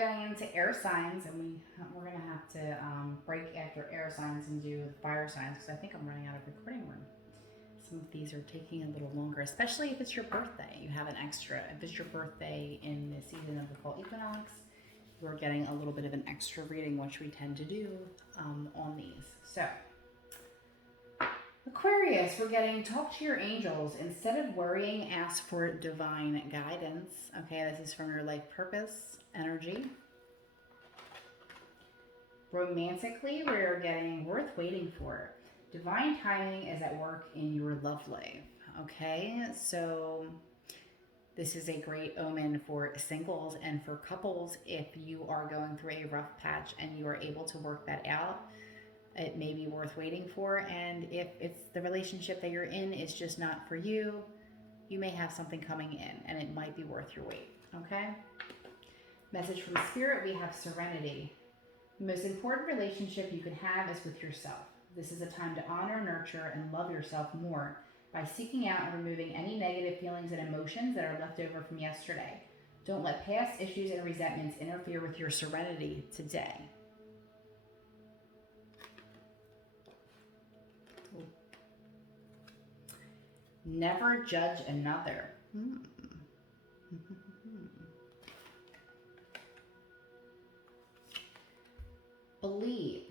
getting into air signs, and we're gonna have to break after air signs and do fire signs because I think I'm running out of recording room. Some of these are taking a little longer, especially if it's your birthday. You have an extra. If it's your birthday in the season of the fall equinox, you're getting a little bit of an extra reading, which we tend to do on these. So, Aquarius, we're getting talk to your angels. Instead of worrying, ask for divine guidance. Okay, this is from your life purpose energy. Romantically, we're getting worth waiting for. Divine timing is at work in your love life. Okay, so this is a great omen for singles and for couples. If you are going through a rough patch and you are able to work that out, it may be worth waiting for. And if it's the relationship that you're in is just not for you, you may have something coming in and it might be worth your wait. Okay, message from Spirit, we have serenity. The most important relationship you can have is with yourself. This is a time to honor, nurture, and love yourself more by seeking out and removing any negative feelings and emotions that are left over from yesterday. Don't let past issues and resentments interfere with your serenity today. Never judge another. Believe.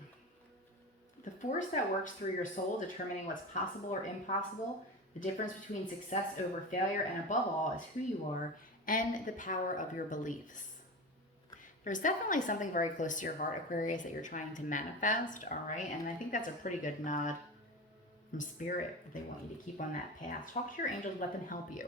The force that works through your soul, determining what's possible or impossible, the difference between success over failure, and above all, is who you are and the power of your beliefs. There's definitely something very close to your heart, Aquarius, that you're trying to manifest, all right? And I think that's a pretty good nod from Spirit that they want you to keep on that path. Talk to your angels, let them help you,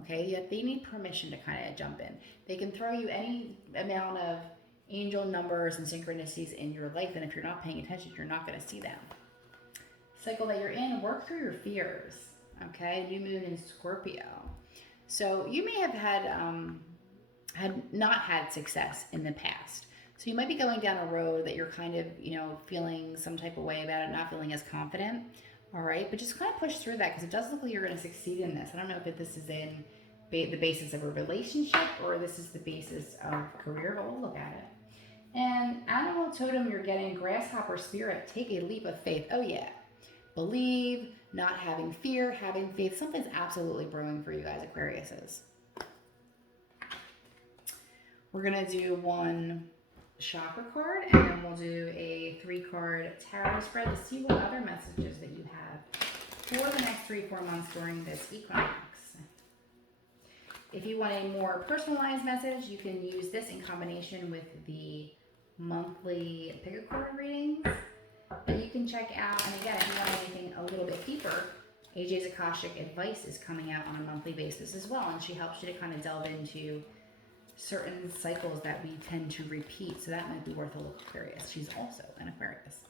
okay? Yet they need permission to kind of jump in. They can throw you any amount of angel numbers and synchronicities in your life, and if you're not paying attention, you're not going to see them. Cycle that you're in, work through your fears, okay? New moon in Scorpio. So you may have had not had success in the past. So you might be going down a road that you're kind of, feeling some type of way about it, not feeling as confident, all right? But just kind of push through that because it does look like you're going to succeed in this. I don't know if this is in the basis of a relationship or this is the basis of career, but we'll look at it. And animal totem, you're getting grasshopper spirit. Take a leap of faith. Oh yeah. Believe, not having fear, having faith. Something's absolutely brewing for you guys, Aquariuses. We're going to do one chakra card and then we'll do a 3-card tarot spread to see what other messages that you have for the next 3-4 months during this equinox. If you want a more personalized message, you can use this in combination with the monthly pick-a-card readings that you can check out. And again, if you want anything a little bit deeper, AJ's Akashic Advice is coming out on a monthly basis as well, and she helps you to kind of delve into certain cycles that we tend to repeat. So that might be worth a look, Aquarius. She's also an Aquarius.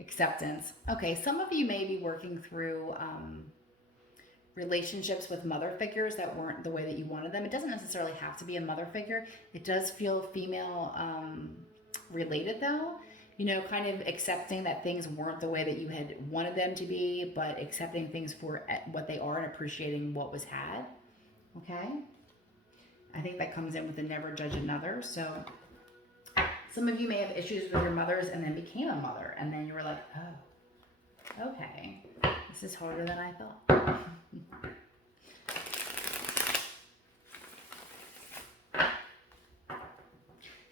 Acceptance. Okay, some of you may be working through relationships with mother figures that weren't the way that you wanted them. It doesn't necessarily have to be a mother figure. It does feel female related though. Kind of accepting that things weren't the way that you had wanted them to be, but accepting things for what they are and appreciating what was had. Okay? I think that comes in with the never judge another. So some of you may have issues with your mothers and then became a mother. And then you were like, oh, okay. This is harder than I thought.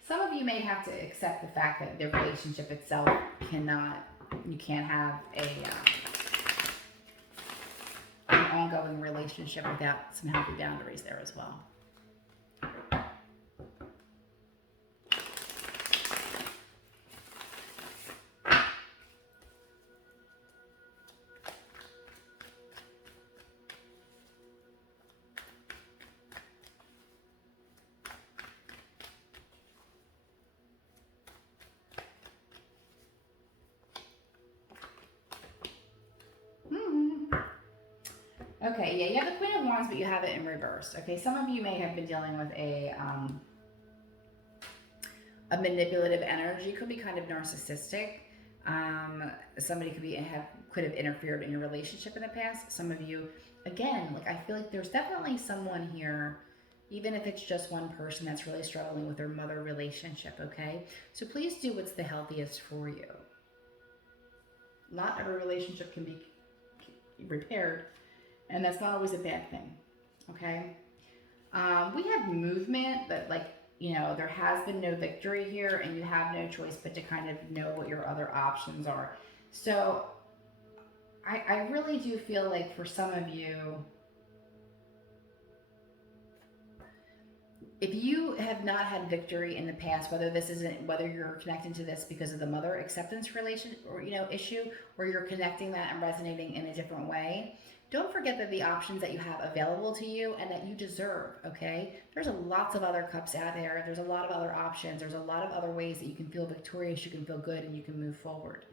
Some of you may have to accept the fact that the relationship itself you can't have an ongoing relationship without some healthy boundaries there as well. Okay, yeah, you have the Queen of Wands, but you have it in reverse. Okay, some of you may have been dealing with a manipulative energy. Could be kind of narcissistic. Somebody could have interfered in your relationship in the past. Some of you, again, I feel like there's definitely someone here even if it's just one person that's really struggling with their mother relationship, okay? So please do what's the healthiest for you. Not every relationship can be repaired, and that's not always a bad thing, okay? We have movement, but like, there has been no victory here, and you have no choice but to kind of know what your other options are. So I really do feel like for some of you, if you have not had victory in the past, whether you're connecting to this because of the mother acceptance relation or issue, or you're connecting that and resonating in a different way, don't forget that the options that you have available to you and that you deserve, okay? There's lots of other cups out there. There's a lot of other options. There's a lot of other ways that you can feel victorious, you can feel good, and you can move forward.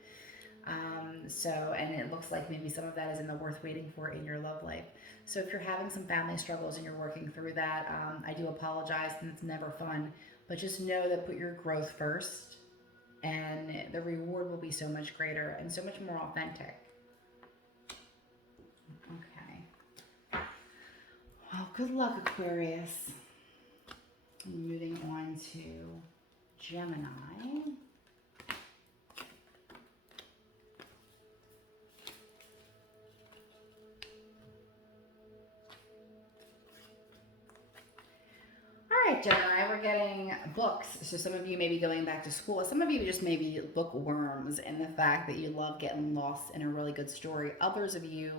And it looks like maybe some of that is in the worth waiting for in your love life. So if you're having some family struggles and you're working through that, I do apologize, and it's never fun, but just know that put your growth first, and the reward will be so much greater and so much more authentic. Okay. Well, good luck, Aquarius. Moving on to Gemini. All right, Gemini, we're getting books. So some of you may be going back to school. Some of you just may be bookworms in the fact that you love getting lost in a really good story. Others of you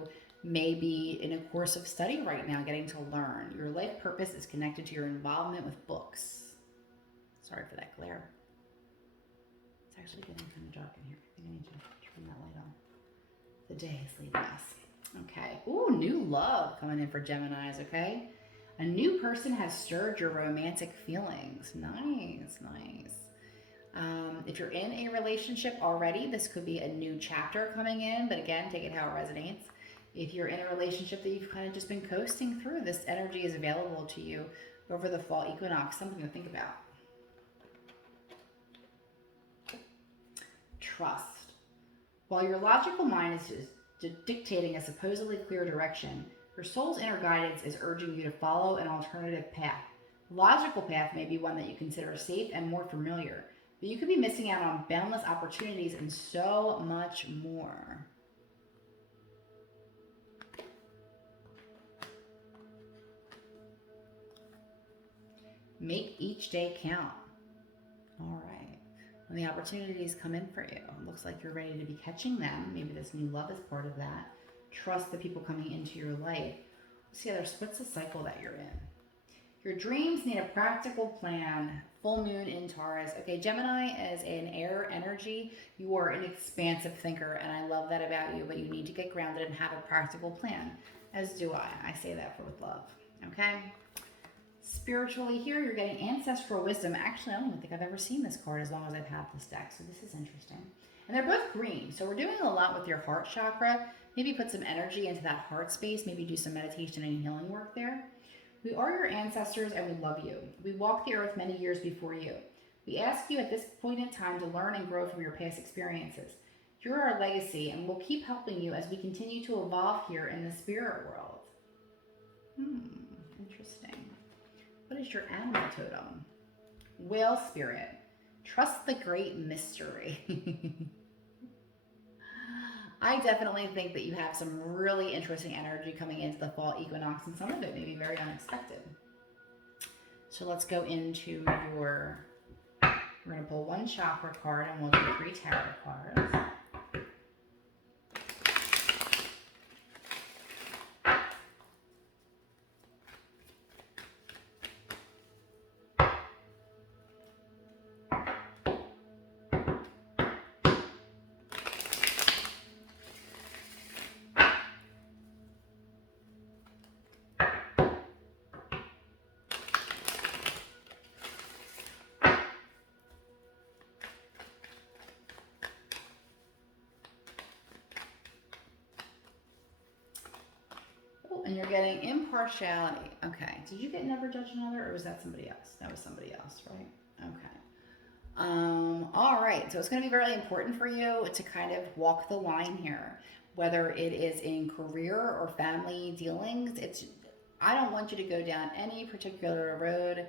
may be in a course of study right now, getting to learn. Your life purpose is connected to your involvement with books. Sorry for that glare. It's actually getting kind of dark in here. I think I need to turn that light on. The day is leaving us. Okay. Ooh, new love coming in for Geminis, okay? A new person has stirred your romantic feelings. Nice, nice. If you're in a relationship already, this could be a new chapter coming in, but again, take it how it resonates. If you're in a relationship that you've kind of just been coasting through, this energy is available to you over the fall equinox, something to think about. Trust. While your logical mind is just dictating a supposedly clear direction, your soul's inner guidance is urging you to follow an alternative path. The logical path may be one that you consider safe and more familiar, but you could be missing out on boundless opportunities and so much more. Make each day count. All right. When the opportunities come in for you, it looks like you're ready to be catching them. Maybe this new love is part of that. Trust the people coming into your life. See, what's the cycle that you're in? Your dreams need a practical plan. Full moon in Taurus. Okay, Gemini is an air energy. You are an expansive thinker, and I love that about you, but you need to get grounded and have a practical plan, as do I. I say that with love, okay? Spiritually here, you're getting ancestral wisdom. Actually, I don't even think I've ever seen this card as long as I've had this deck, so this is interesting. And they're both green, so we're doing a lot with your heart chakra. Maybe put some energy into that heart space. Maybe do some meditation and healing work there. We are your ancestors and we love you. We walked the earth many years before you. We ask you at this point in time to learn and grow from your past experiences. You're our legacy, and we'll keep helping you as we continue to evolve here in the spirit world. Interesting. What is your animal totem? Whale spirit. Trust the great mystery. I definitely think that you have some really interesting energy coming into the fall equinox, and some of it may be very unexpected. So let's go into we're going to pull one chakra card and we'll do 3 tarot cards. And you're getting impartiality. Okay. Did you get never judge another, or was that somebody else? That was somebody else, right? Okay. All right. So it's going to be really important for you to kind of walk the line here, whether it is in career or family dealings. I don't want you to go down any particular road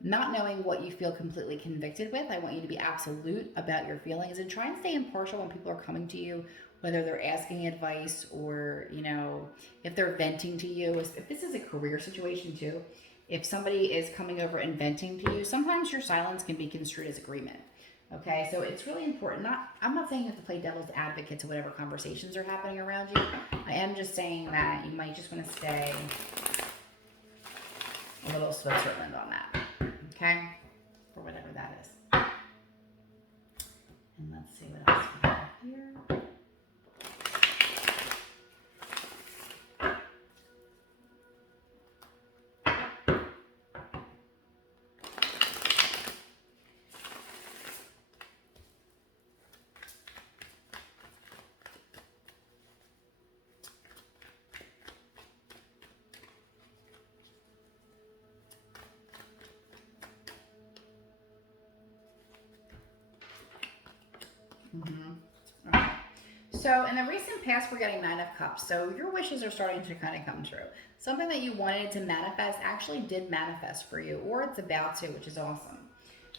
not knowing what you feel completely convicted with. I want you to be absolute about your feelings and try and stay impartial when people are coming to you, whether they're asking advice or, you know, if they're venting to you. If this is a career situation too, if somebody is coming over and venting to you, sometimes your silence can be construed as agreement. Okay, so it's really important. I'm not saying you have to play devil's advocate to whatever conversations are happening around you. I am just saying that you might just want to stay a little Switzerland on that. Okay, or whatever that is. And let's see what else we have here. Okay. So in the recent past, we're getting 9 of Cups. So your wishes are starting to kind of come true. Something that you wanted to manifest actually did manifest for you, or it's about to, which is awesome.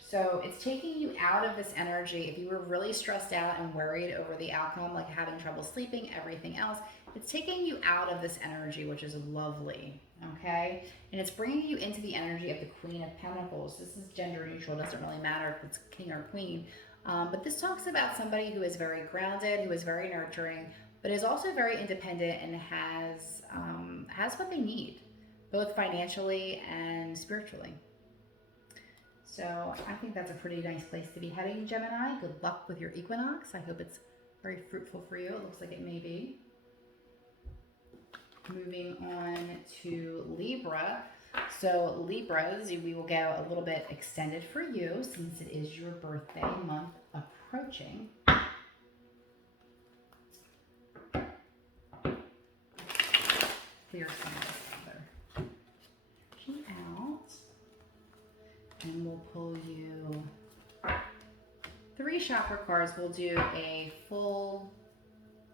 So it's taking you out of this energy. If you were really stressed out and worried over the outcome, like having trouble sleeping, everything else, it's taking you out of this energy, which is lovely, okay? And it's bringing you into the energy of the Queen of Pentacles. This is gender neutral. It doesn't really matter if it's king or queen. But this talks about somebody who is very grounded, who is very nurturing, but is also very independent and has what they need, both financially and spiritually. So I think that's a pretty nice place to be heading, Gemini. Good luck with your equinox. I hope it's very fruitful for you. It looks like it may be. Moving on to Libra. So Libras, we will go a little bit extended for you since it is your birthday month approaching. Clear some of this other energy out. And we'll pull you 3 chakra cards. We'll do a full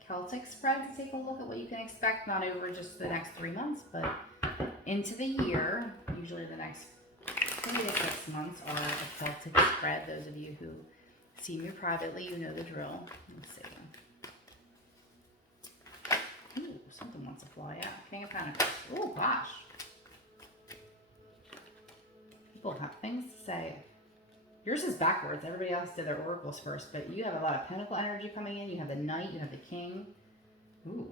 Celtic spread to take a look at what you can expect, not over just the next 3 months, but into the year. Usually the next 3 to 6 months are a Celtic spread. Those of you who see me privately, you know the drill. Let's see. Ooh, something wants to fly out. King of Pentacles. Oh gosh. People have things to say. Yours is backwards. Everybody else did their oracles first, but you have a lot of pentacle energy coming in. You have the knight, you have the king. Ooh.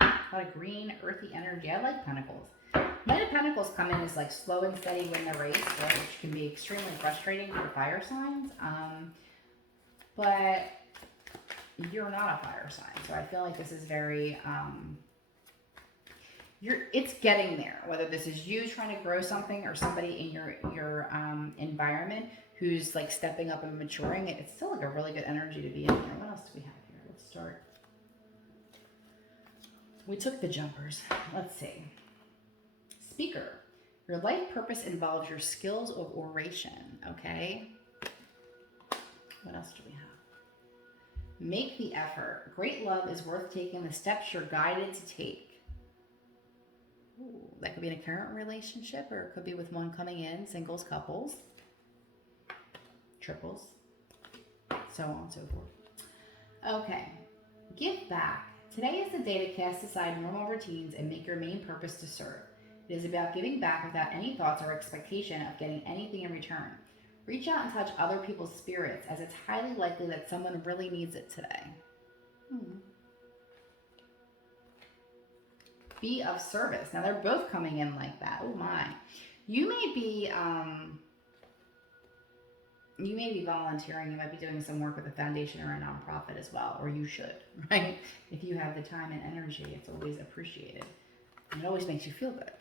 A lot of green, earthy energy. I like pentacles. Knight of Pentacles come in as like slow and steady win the race, right? Which can be extremely frustrating for fire signs. But you're not a fire sign, so I feel like this is very it's getting there. Whether this is you trying to grow something or somebody in your environment who's like stepping up and maturing, it's still like a really good energy to be in here. What else do we have here? Let's start. We took the jumpers. Let's see. Speaker. Your life purpose involves your skills of oration, okay? What else do we have? Make the effort. Great love is worth taking the steps you're guided to take. Ooh, that could be in a current relationship, or it could be with one coming in, singles, couples, triples, so on and so forth. Okay, give back. Today is the day to cast aside normal routines and make your main purpose to serve. It is about giving back without any thoughts or expectation of getting anything in return. Reach out and touch other people's spirits, as it's highly likely that someone really needs it today. Be of service. Now they're both coming in like that. Oh my. You may be volunteering. You might be doing some work with a foundation or a nonprofit as well, or you should, right? If you have the time and energy, it's always appreciated. And it always makes you feel good.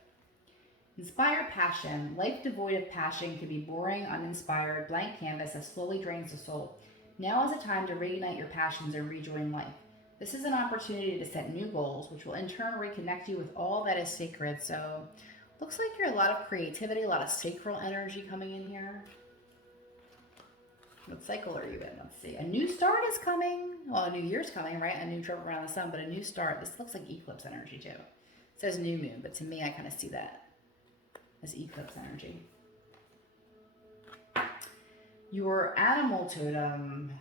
Inspire passion. Life devoid of passion can be boring, uninspired, blank canvas that slowly drains the soul. Now is the time to reignite your passions and rejoin life. This is an opportunity to set new goals, which will in turn reconnect you with all that is sacred. So, looks like you're a lot of creativity, a lot of sacral energy coming in here. What cycle are you in? Let's see. A new start is coming. Well, a new year's coming, right? A new trip around the sun, but a new start. This looks like eclipse energy too. It says new moon, but to me, I kind of see that as eclipse energy. Your animal totem,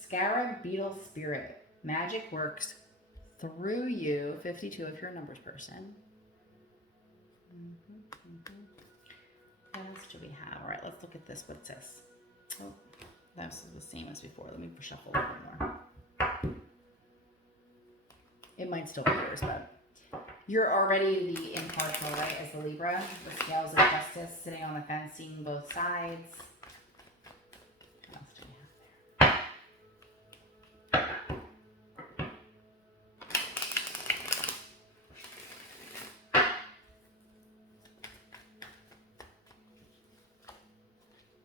scarab beetle spirit. Magic works through you. 52 if you're a numbers person. What else do we have? All right, let's look at this. What's this? Oh, that's the same as before. Let me shuffle a little bit more. It might still be yours, but you're already the impartial, right? As the Libra, the scales of justice, sitting on the fence, seeing both sides. What else do we have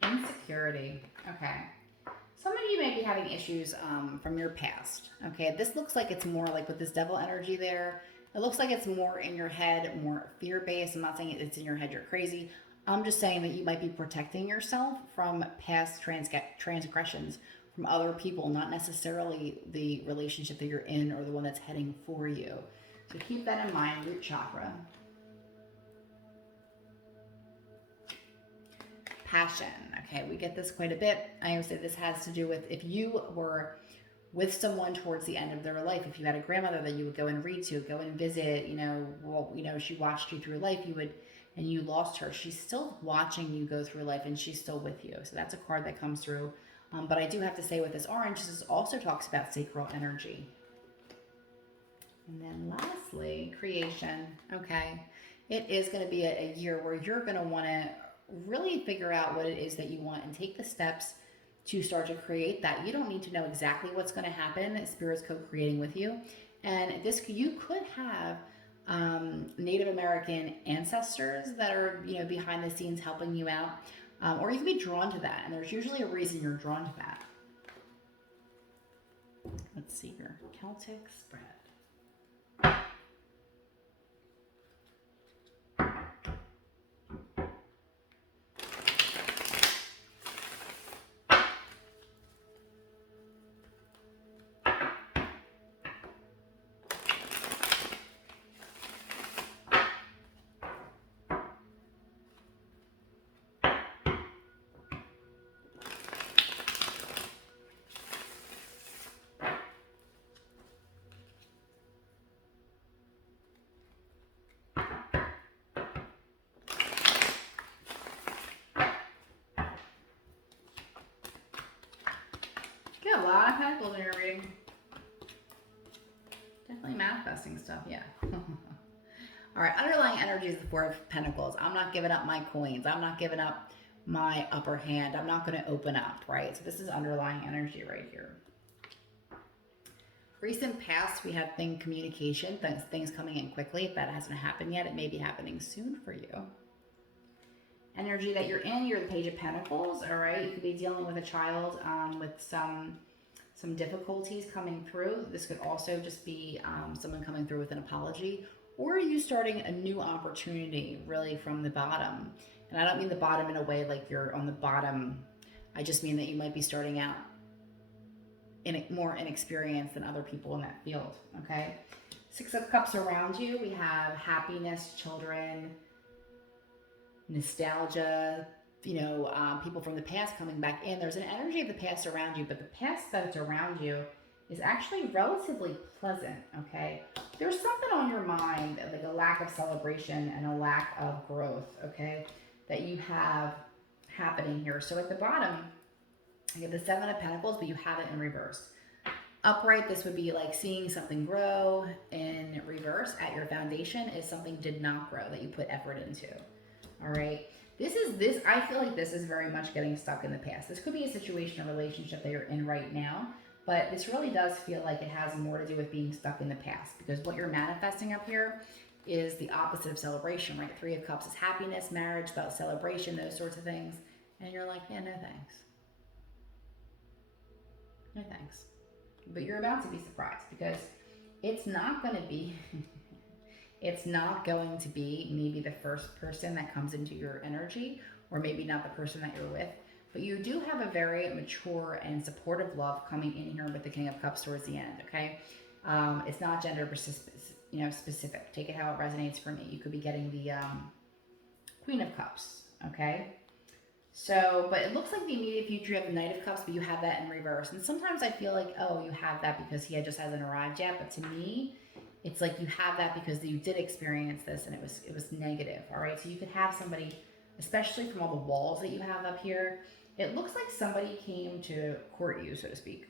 there? Insecurity. Okay. Some of you may be having issues from your past. Okay. This looks like it's more like with this devil energy there. It looks like it's more in your head, more fear-based. I'm not saying it's in your head, you're crazy. I'm just saying that you might be protecting yourself from past transgressions from other people, not necessarily the relationship that you're in or the one that's heading for you. So keep that in mind, root chakra. Passion. Okay, we get this quite a bit. I always say this has to do with if you were with someone towards the end of their life, if you had a grandmother that you would go and read to, go and visit, she watched you through life, and you lost her. She's still watching you go through life, and she's still with you. So that's a card that comes through. But I do have to say with this orange, this also talks about sacral energy. And then lastly, creation. Okay. It is going to be a year where you're going to want to really figure out what it is that you want and take the steps to start to create that. You don't need to know exactly what's going to happen. Spirit's co-creating with you. And you could have Native American ancestors that are, behind the scenes helping you out. Or you can be drawn to that. And there's usually a reason you're drawn to that. Let's see here. Celtic spread. A lot of pentacles in your reading. Definitely manifesting stuff, yeah. All right, underlying energy is the Four of Pentacles. I'm not giving up my coins. I'm not giving up my upper hand. I'm not going to open up, right? So this is underlying energy right here. Recent past, we had communication, things coming in quickly. If that hasn't happened yet, it may be happening soon for you. Energy that you're in, you're the Page of Pentacles, all right? You could be dealing with a child with some difficulties coming through. This could also just be someone coming through with an apology, or you starting a new opportunity really from the bottom. And I don't mean the bottom in a way like you're on the bottom. I just mean that you might be starting out more inexperienced than other people in that field, okay? Six of Cups around you. We have happiness, children, nostalgia, people from the past coming back in. There's an energy of the past around you, but the past that's around you is actually relatively pleasant, okay? There's something on your mind, like a lack of celebration and a lack of growth, okay, that you have happening here. So at the bottom, you have the Seven of Pentacles, but you have it in reverse. Upright, this would be like seeing something grow. In reverse, at your foundation, is something did not grow that you put effort into. All right. I feel like this is very much getting stuck in the past. This could be a situation or relationship that you're in right now, but this really does feel like it has more to do with being stuck in the past, because what you're manifesting up here is the opposite of celebration, right? Three of Cups is happiness, marriage, about celebration, those sorts of things. And you're like, yeah, no thanks. No thanks. But you're about to be surprised, because it's not going to be... It's not going to be maybe the first person that comes into your energy, or maybe not the person that you're with, but you do have a very mature and supportive love coming in here with the King of Cups towards the end, okay? It's not gender you know, specific. Take it how it resonates for me. You could be getting the Queen of Cups, okay? So, but it looks like the immediate future, you have the Knight of Cups, but you have that in reverse. And sometimes I feel like, oh, you have that because he just hasn't arrived yet. But to me, it's like you have that because you did experience this and it was negative, all right? So you could have somebody, especially from all the walls that you have up here, it looks like somebody came to court you, so to speak,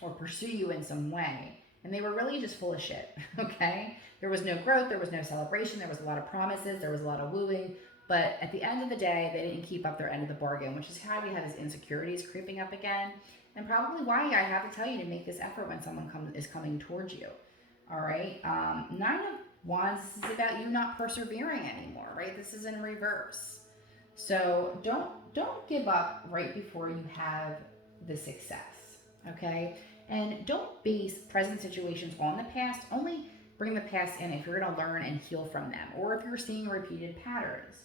or pursue you in some way. And they were really just full of shit, okay? There was no growth, there was no celebration, there was a lot of promises, there was a lot of wooing. But at the end of the day, they didn't keep up their end of the bargain, which is how we have his insecurities creeping up again. And probably why I have to tell you to make this effort when someone is coming towards you. All right. 9 of Wands, this is about you not persevering anymore, right? This is in reverse. So don't give up right before you have the success, okay? And don't base present situations on the past. Only bring the past in if you're going to learn and heal from them, or if you're seeing repeated patterns.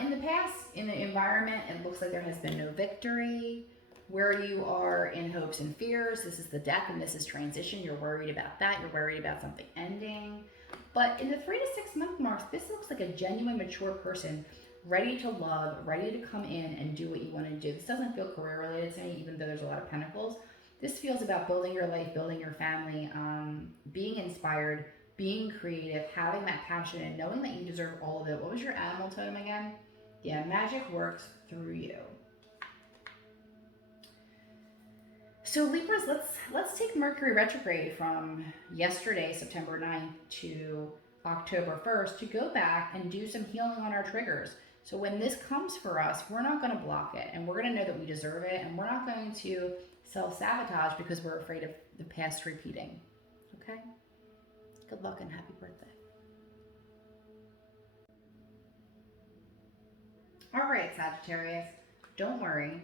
In the past, in the environment, it looks like there has been no victory. Where you are in hopes and fears, this is the Death and this is transition. You're worried about that. You're worried about something ending. But in the 3 to 6 month marks, this looks like a genuine, mature person ready to love, ready to come in and do what you want to do. This doesn't feel career related to me, even though there's a lot of pentacles. This feels about building your life, building your family, being inspired, being creative, having that passion, and knowing that you deserve all of it. What was your animal totem again? Yeah, magic works through you. So Libras, let's take Mercury retrograde from yesterday, September 9th to October 1st to go back and do some healing on our triggers. So when this comes for us, we're not going to block it, and we're going to know that we deserve it, and we're not going to self-sabotage because we're afraid of the past repeating. Okay? Good luck and happy birthday. All right, Sagittarius. Don't worry.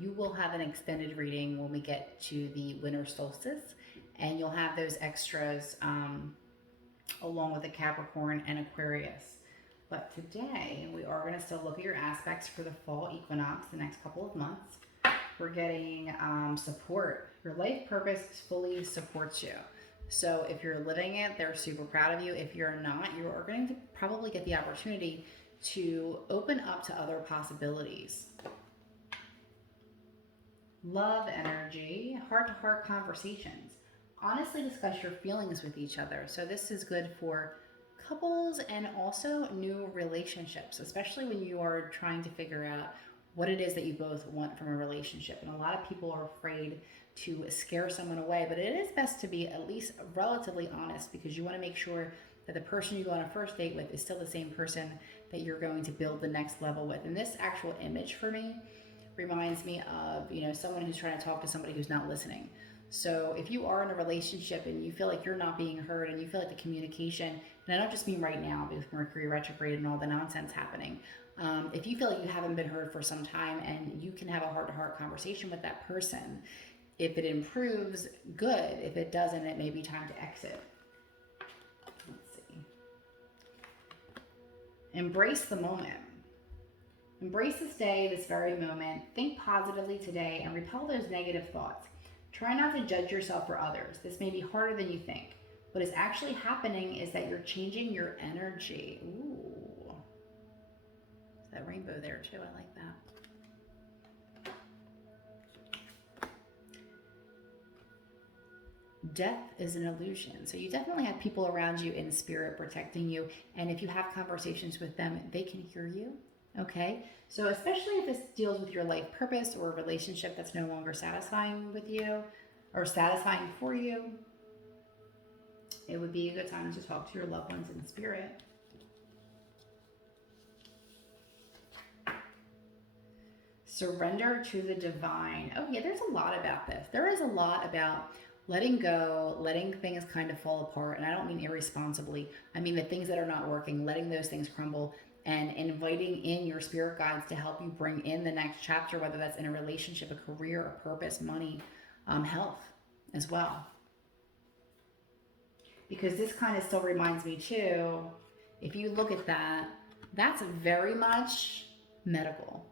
You will have an extended reading when we get to the winter solstice, and you'll have those extras along with the Capricorn and Aquarius. But today, we are going to still look at your aspects for the fall equinox the next couple of months. We're getting support. Your life purpose fully supports you. So if you're living it, they're super proud of you. If you're not, you are going to probably get the opportunity to open up to other possibilities. Love energy, heart-to-heart conversations. Honestly discuss your feelings with each other. So this is good for couples and also new relationships, especially when you are trying to figure out what it is that you both want from a relationship. And a lot of people are afraid to scare someone away, but it is best to be at least relatively honest, because you want to make sure that the person you go on a first date with is still the same person that you're going to build the next level with. And this actual image for me reminds me of, you know, someone who's trying to talk to somebody who's not listening. So if you are in a relationship and you feel like you're not being heard and you feel like the communication, and I don't just mean right now with Mercury retrograde and all the nonsense happening, if you feel like you haven't been heard for some time and you can have a heart-to-heart conversation with that person, if it improves, good. If it doesn't, it may be time to exit. Let's see. Embrace the moment. Embrace this day, this very moment. Think positively today and repel those negative thoughts. Try not to judge yourself or others. This may be harder than you think. What is actually happening is that you're changing your energy. Ooh. That rainbow there too, I like that. Death is an illusion. So you definitely have people around you in spirit protecting you. And if you have conversations with them, they can hear you. Okay? So especially if this deals with your life purpose or a relationship that's no longer satisfying with you or satisfying for you, it would be a good time to talk to your loved ones in spirit. Surrender to the divine. Oh yeah, there's a lot about this. There is a lot about letting go, letting things kind of fall apart. And I don't mean irresponsibly. I mean the things that are not working, letting those things crumble and inviting in your spirit guides to help you bring in the next chapter, whether that's in a relationship, a career, a purpose, money, health as well. Because this kind of still reminds me too, if you look at that, that's very much medical.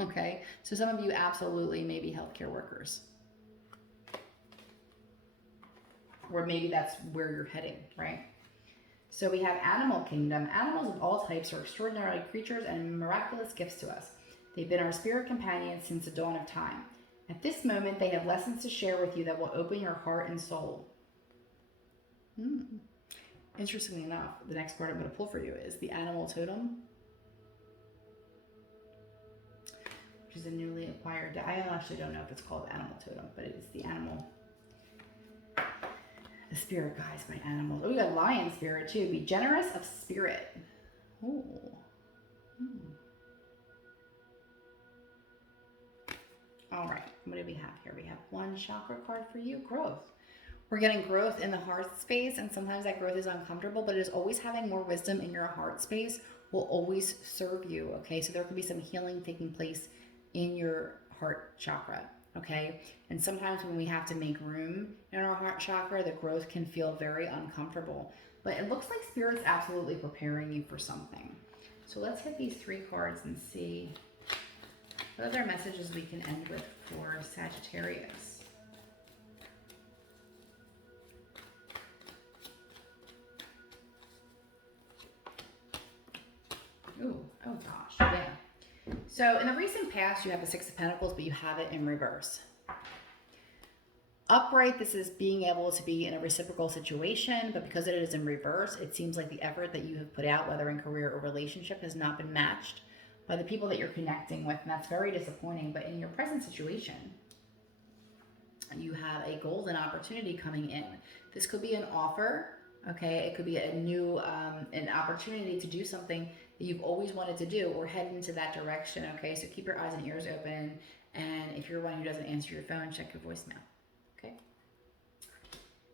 Okay, so some of you absolutely may be healthcare workers. or maybe that's where you're heading, right? So we have animal kingdom. Animals of all types are extraordinary creatures and miraculous gifts to us. They've been our spirit companions since the dawn of time. At this moment, they have lessons to share with you that will open your heart and soul. Interestingly enough, the next card I'm going to pull for you is the animal totem, which is a newly acquired. I actually don't know if it's called animal totem, but it is the animal. The spirit guides by animals. Oh, we got lion spirit too. Be generous of spirit. Oh. All right. What do we have here? We have one chakra card for you. Growth. We're getting growth in the heart space, and sometimes that growth is uncomfortable, but it is always having more wisdom in your heart space will always serve you. Okay. So there could be some healing taking place in your heart chakra. Okay. And sometimes when we have to make room in our heart chakra, the growth can feel very uncomfortable. But it looks like Spirit's absolutely preparing you for something. So let's hit these 3 cards and see what other messages we can end with for Sagittarius. Ooh, oh gosh, yeah. So in the recent past, you have the 6 of Pentacles, but you have it in reverse. Upright, this is being able to be in a reciprocal situation, but because it is in reverse, it seems like the effort that you have put out, whether in career or relationship, has not been matched by the people that you're connecting with, and that's very disappointing. But in your present situation, you have a golden opportunity coming in. This could be an offer, okay? It could be a new, an opportunity to do something that you've always wanted to do or head into that direction, okay? So keep your eyes and ears open, and if you're one who doesn't answer your phone, check your voicemail, okay?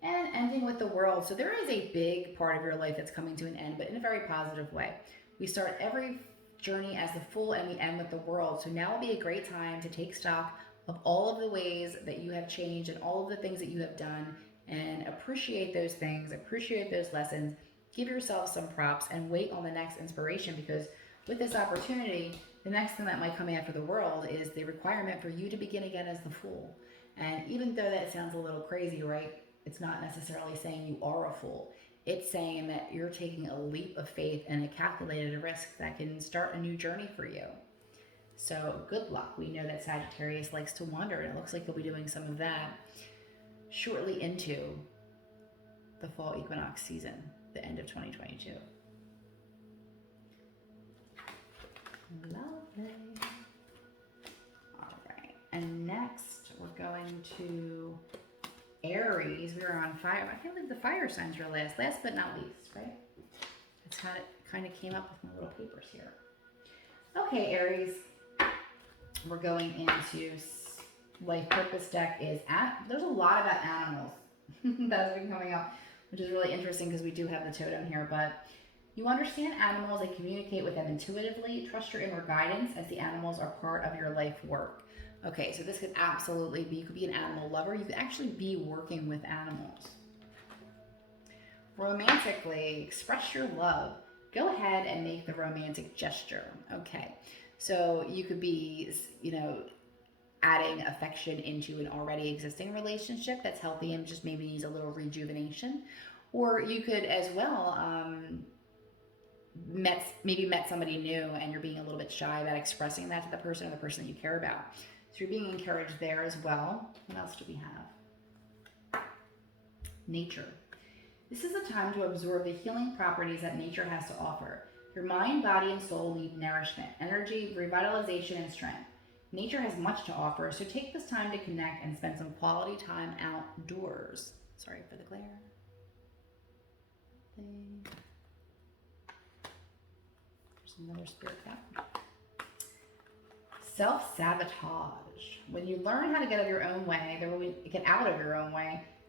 And ending with the World. So there is a big part of your life that's coming to an end, but in a very positive way. We start every journey as the Fool and we end with the World. So now will be a great time to take stock of all of the ways that you have changed and all of the things that you have done, and appreciate those things, appreciate those lessons, give yourself some props, and wait on the next inspiration, because with this opportunity, the next thing that might come after the World is the requirement for you to begin again as the Fool. And even though that sounds a little crazy, right? It's not necessarily saying you are a fool. It's saying that you're taking a leap of faith and a calculated risk that can start a new journey for you. So good luck. We know that Sagittarius likes to wander, and it looks like you'll be doing some of that shortly into the fall equinox season, the end of 2022. Lovely. All right. And next, we're going to Aries. We were on fire. I can't believe the fire signs were last but not least, right? That's how it kind of came up with my little papers here. Okay, Aries. We're going into Life Purpose deck there's a lot about animals that has been coming up, which is really interesting because we do have the totem here, but you understand animals and communicate with them intuitively. Trust your inner guidance as the animals are part of your life work. Okay, so this could absolutely be, you could be an animal lover. You could actually be working with animals. Romantically, express your love. Go ahead and make the romantic gesture. Okay, so you could be, adding affection into an already existing relationship that's healthy and just maybe needs a little rejuvenation. Or you could as well, met somebody new and you're being a little bit shy about expressing that to the person or the person that you care about. So you're being encouraged there as well. What else do we have? Nature. This is a time to absorb the healing properties that nature has to offer. Your mind, body, and soul need nourishment, energy, revitalization, and strength. Nature has much to offer, so take this time to connect and spend some quality time outdoors. Sorry for the glare. There's another spirit card. Self-sabotage. When you learn how to get out of your own way,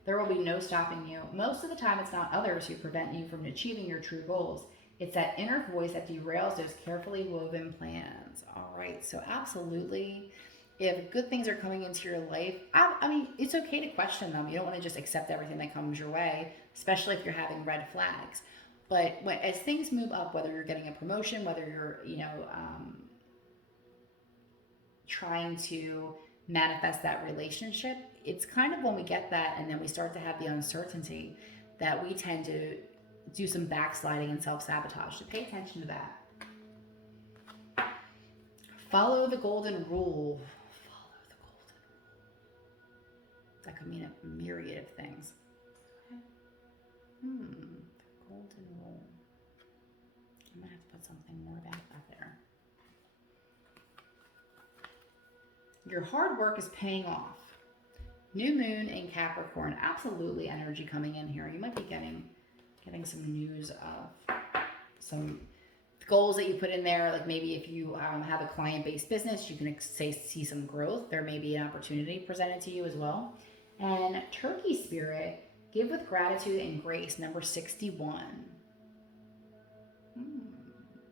there will be no stopping you. Most of the time, it's not others who prevent you from achieving your true goals. It's that inner voice that derails those carefully woven plans. All right, so absolutely, if good things are coming into your life, I mean, it's okay to question them. You don't want to just accept everything that comes your way, especially if you're having red flags. But as things move up, whether you're getting a promotion, whether you're, trying to manifest that relationship, it's kind of when we get that and then we start to have the uncertainty that we tend to do some backsliding and self-sabotage. So pay attention to that. Follow the golden rule. Follow the golden rule. That could mean a myriad of things. The golden rule. I might have to put something more about that there. Your hard work is paying off. New moon in Capricorn. Absolutely energy coming in here. You might be getting some news of some goals that you put in there. Like maybe if you have a client-based business, you can see some growth. There may be an opportunity presented to you as well. And Turkey spirit, give with gratitude and grace, number 61.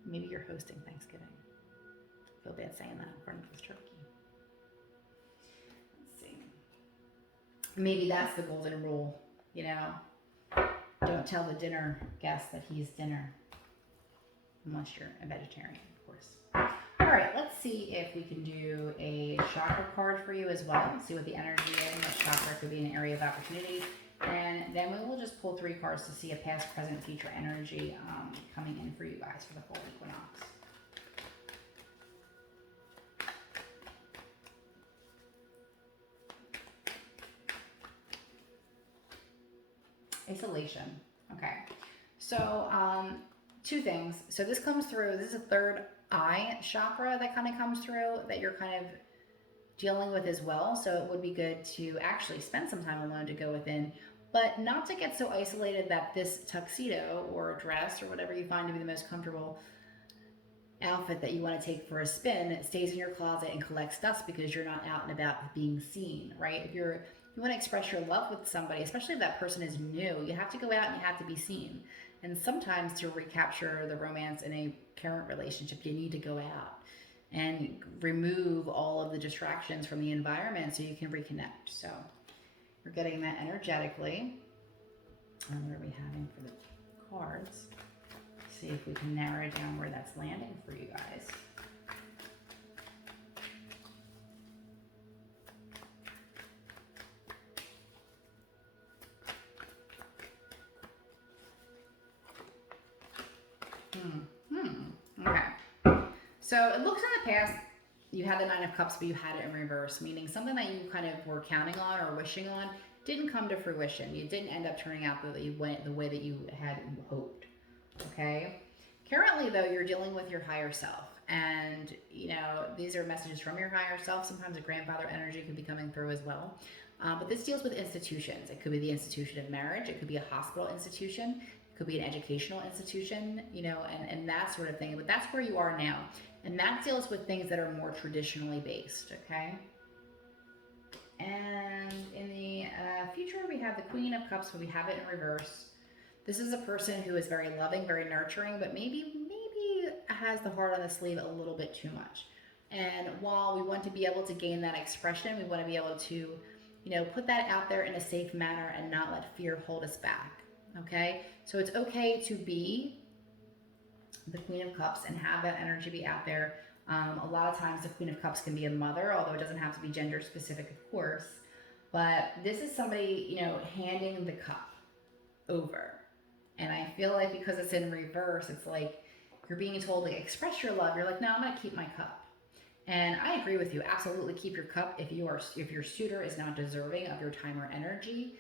Maybe you're hosting Thanksgiving. I feel bad saying that in front of this turkey. Let's see. Maybe that's the golden rule, you know. Don't tell the dinner guest that he's dinner. Unless you're a vegetarian, of course. All right, let's see if we can do a chakra card for you as well. Let's see what the energy is and what chakra could be an area of opportunity. And then we will just pull 3 cards to see a past, present, future energy coming in for you guys for the full equinox. Isolation. Okay. So 2 things. So this comes through, this is a third eye chakra that kind of comes through that you're kind of dealing with as well. So it would be good to actually spend some time alone to go within, but not to get so isolated that this tuxedo or dress or whatever you find to be the most comfortable outfit that you want to take for a spin stays in your closet and collects dust because you're not out and about being seen, right? If you want to express your love with somebody, especially if that person is new, you have to go out and you have to be seen. And sometimes to recapture the romance in a current relationship, you need to go out and remove all of the distractions from the environment so you can reconnect. So we're getting that energetically. And what are we having for the cards? See if we can narrow down where that's landing for you guys. Okay. So it looks in the past you had the 9 of Cups, but you had it in reverse, meaning something that you kind of were counting on or wishing on didn't come to fruition. You didn't end up turning out the way that you had hoped. Okay. Currently, though, you're dealing with your higher self, and you know these are messages from your higher self. Sometimes a grandfather energy could be coming through as well. But this deals with institutions. It could be the institution of marriage. It could be a hospital institution. It could be an educational institution, you know, and that sort of thing. But that's where you are now. And that deals with things that are more traditionally based, okay? And in the future, we have the Queen of Cups, but we have it in reverse. This is a person who is very loving, very nurturing, but maybe has the heart on the sleeve a little bit too much. And while we want to be able to gain that expression, we want to be able to, you know, put that out there in a safe manner and not let fear hold us back, okay? So it's okay to be the Queen of Cups and have that energy be out there. A lot of times the Queen of Cups can be a mother, although it doesn't have to be gender specific, of course. But this is somebody, you know, handing the cup over. And I feel like because it's in reverse, it's like you're being told to express your love. You're like, no, I'm going to keep my cup. And I agree with you. Absolutely keep your cup if your suitor is not deserving of your time or energy.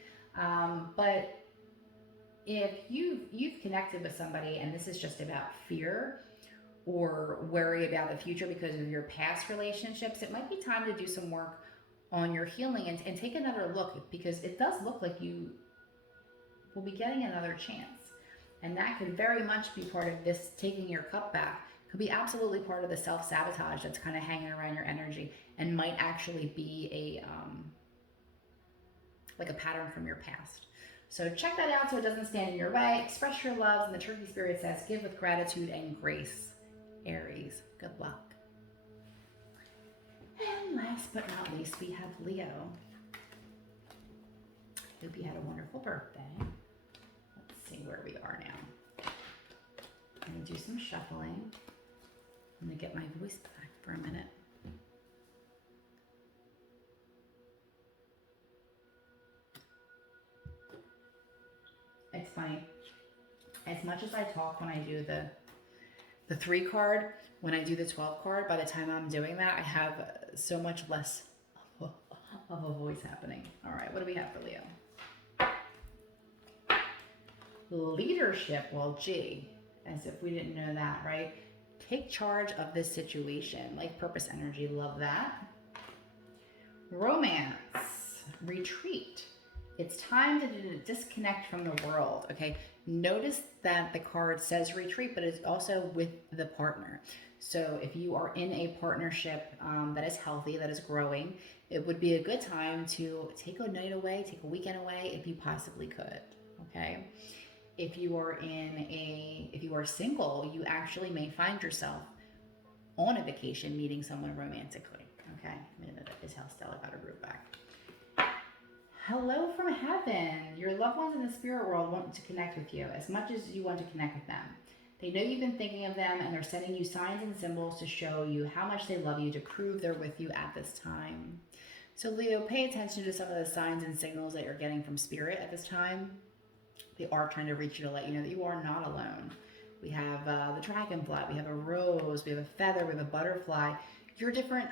But if you've connected with somebody and this is just about fear or worry about the future because of your past relationships, it might be time to do some work on your healing and take another look, because it does look like you will be getting another chance. And that could very much be part of this taking your cup back. Could be absolutely part of the self-sabotage that's kind of hanging around your energy and might actually be a like a pattern from your past. So check that out so it doesn't stand in your way. Express your loves, and the Turkey Spirit says, give with gratitude and grace. Aries, good luck. And last but not least, we have Leo. Hope you had a wonderful birthday. Let's see where we are now. I'm going to do some shuffling. I'm going to get my voice back for a minute. As much as I talk when I do the 3 card, when I do the 12 card, by the time I'm doing that, I have so much less of a voice happening. All right, what do we have for Leo? Leadership, well, gee, as if we didn't know that, right? Take charge of this situation. Life purpose energy, love that. Romance, retreat. It's time to disconnect from the world, okay? Notice that the card says retreat, but it's also with the partner. So if you are in a partnership that is healthy, that is growing, it would be a good time to take a night away, take a weekend away if you possibly could, okay? If you are single, you actually may find yourself on a vacation meeting someone romantically, okay? Is how Stella got her group back. Hello from heaven. Your loved ones in the spirit world want to connect with you as much as you want to connect with them. They know you've been thinking of them, and they're sending you signs and symbols to show you how much they love you, to prove they're with you at this time. So Leo, pay attention to some of the signs and signals that you're getting from spirit at this time. They are trying to reach you to let you know that you are not alone. We have the dragonfly, we have a rose, we have a feather, we have a butterfly. Your different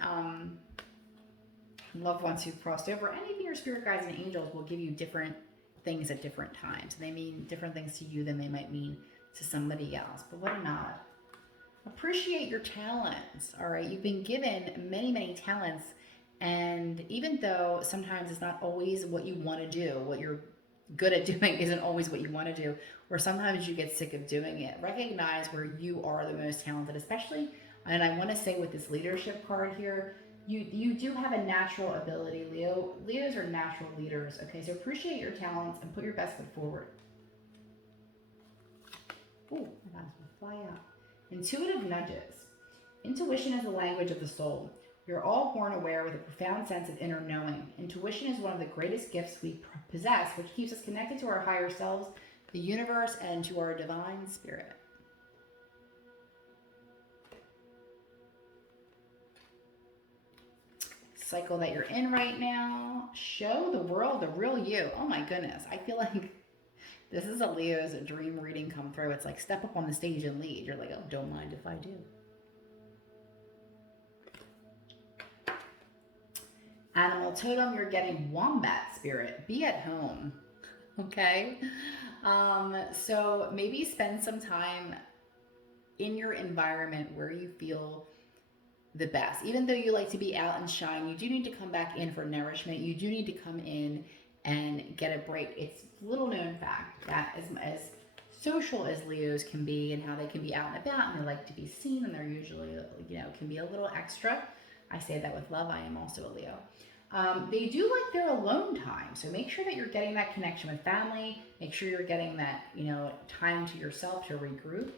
loved ones who've crossed over, and even your spirit guides and angels will give you different things at different times. They mean different things to you than they might mean to somebody else. But what a nod. Appreciate your talents, all right? You've been given many, many talents, and even though sometimes it's not always what you want to do, what you're good at doing isn't always what you want to do, or sometimes you get sick of doing it, recognize where you are the most talented, especially, and I want to say with this leadership card here, you do have a natural ability, Leo. Leos are natural leaders, okay? So appreciate your talents and put your best foot forward. Oh, my gosh, will fly out. Intuitive nudges. Intuition is the language of the soul. We are all born aware with a profound sense of inner knowing. Intuition is one of the greatest gifts we possess, which keeps us connected to our higher selves, the universe, and to our divine spirit. Cycle that you're in right now. Show the world the real you. Oh my goodness. I feel like this is a Leo's dream reading come through. It's like step up on the stage and lead. You're like, oh, don't mind if I do. Animal totem, you're getting wombat spirit. Be at home. Okay? So maybe spend some time in your environment where you feel the best. Even though you like to be out and shine, you do need to come back in for nourishment. You do need to come in and get a break. It's little known fact that as social as Leos can be and how they can be out and about and they like to be seen and they're usually, can be a little extra. I say that with love. I am also a Leo. They do like their alone time. So make sure that you're getting that connection with family. Make sure you're getting that, time to yourself to regroup.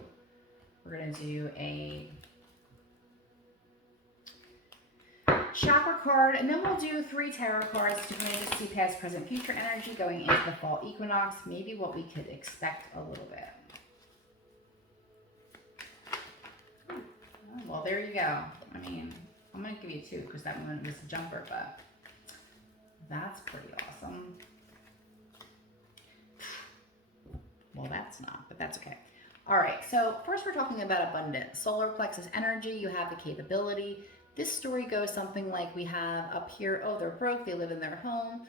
We're going to do a chakra card, and then we'll do 3 tarot cards to kind of see past, present, future energy going into the fall equinox, maybe what we could expect a little bit. Oh, well, there you go. I mean, I'm going to give you 2 because that one was a jumper, but that's pretty awesome. Well, that's not, but that's okay. All right, so first we're talking about abundance. Solar plexus energy, you have the capability. This story goes something like we have up here, oh, they're broke, they live in their home,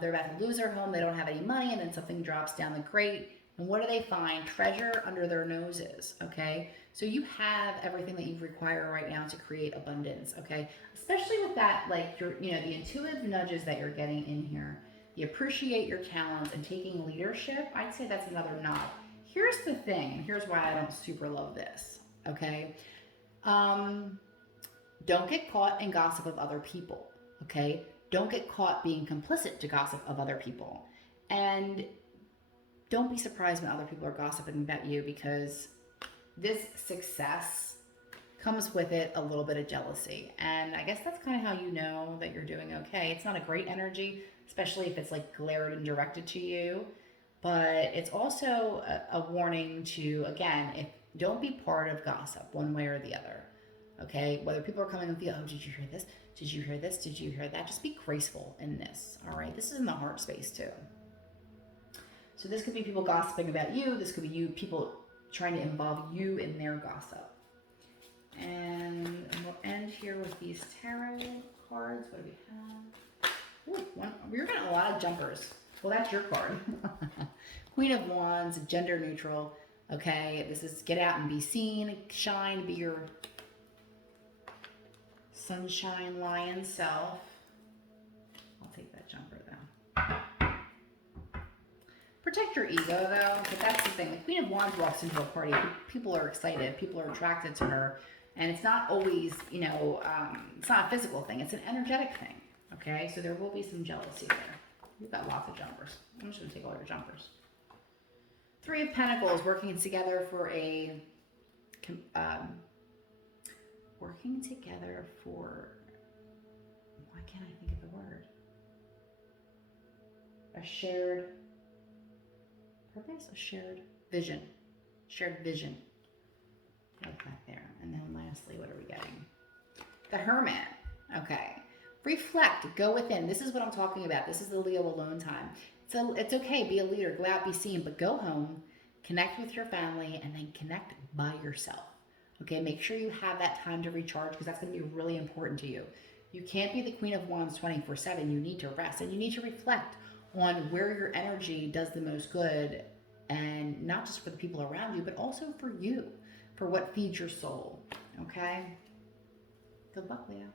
they're about to lose their home, they don't have any money, and then something drops down the grate, and what do they find? Treasure under their noses, okay? So you have everything that you require right now to create abundance, okay? Especially with that, like, the intuitive nudges that you're getting in here. You appreciate your talents and taking leadership. I'd say that's another nod. Here's the thing, here's why I don't super love this, okay? Don't get caught in gossip of other people, okay? Don't get caught being complicit to gossip of other people. And don't be surprised when other people are gossiping about you, because this success comes with it a little bit of jealousy. And I guess that's kind of how you know that you're doing okay. It's not a great energy, especially if it's like glared and directed to you. But it's also a warning to, again, don't be part of gossip one way or the other. Okay, whether people are coming and feel, oh, did you hear this? Did you hear this? Did you hear that? Just be graceful in this, all right? This is in the heart space too. So this could be people gossiping about you. This could be you, people trying to involve you in their gossip. And we'll end here with these tarot cards. What do we have? Ooh, we're getting a lot of jumpers. Well, that's your card. Queen of Wands, gender neutral. Okay, this is get out and be seen, shine, be your sunshine lion self. I'll take that jumper though. Protect your ego though, but that's the thing. The Queen of Wands walks into a party. People are excited. People are attracted to her. And it's not always, you know, it's not a physical thing. It's an energetic thing. Okay, so there will be some jealousy there. You've got lots of jumpers. I'm just going to take all your jumpers. Three of Pentacles, working together for a, working together for, why can't I think of the word? A shared purpose, a shared vision. Shared vision. Like that there. And then lastly, what are we getting? The Hermit. Okay. Reflect, go within. This is what I'm talking about. This is the Leo alone time. So it's okay, be a leader, go out, be seen, but go home, connect with your family, and then connect by yourself. Okay, make sure you have that time to recharge because that's going to be really important to you. You can't be the Queen of Wands 24/7. You need to rest and you need to reflect on where your energy does the most good, and not just for the people around you, but also for you, for what feeds your soul. Okay? Good luck, Leo.